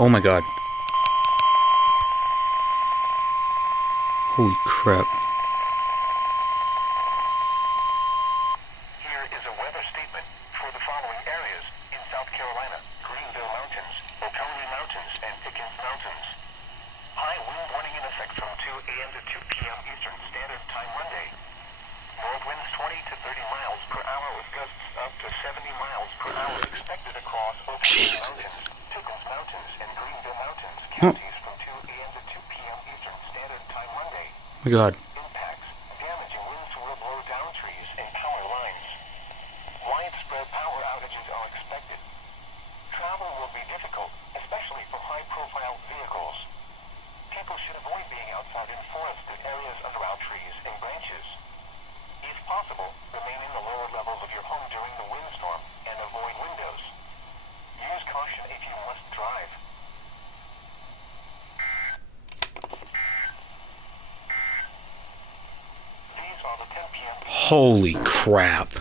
Oh my god. Holy crap. Here is a weather statement for the following areas in South Carolina: Greenville Mountains, Oconee Mountains, and Pickens Mountains. High wind warning in effect from 2 a.m. to 2 p.m. Eastern Standard Time Monday. North winds 20 to 30 miles per hour with gusts up to 70 miles per hour expected across Oconee Mountains, Pickens Mountains, and Greenville Mountains counties from 2 a.m. to 2 p.m. Eastern Standard Time Monday. Oh my god. Impacts: damaging winds will blow down trees and power lines. Widespread power outages are expected. Travel will be difficult, especially for high-profile vehicles. People should avoid being outside in forested areas under out trees and branches. If possible, remain in the lower levels of your home during the windstorm and avoid windows. Use caution if you must drive. These are the 10 p.m. Holy crap.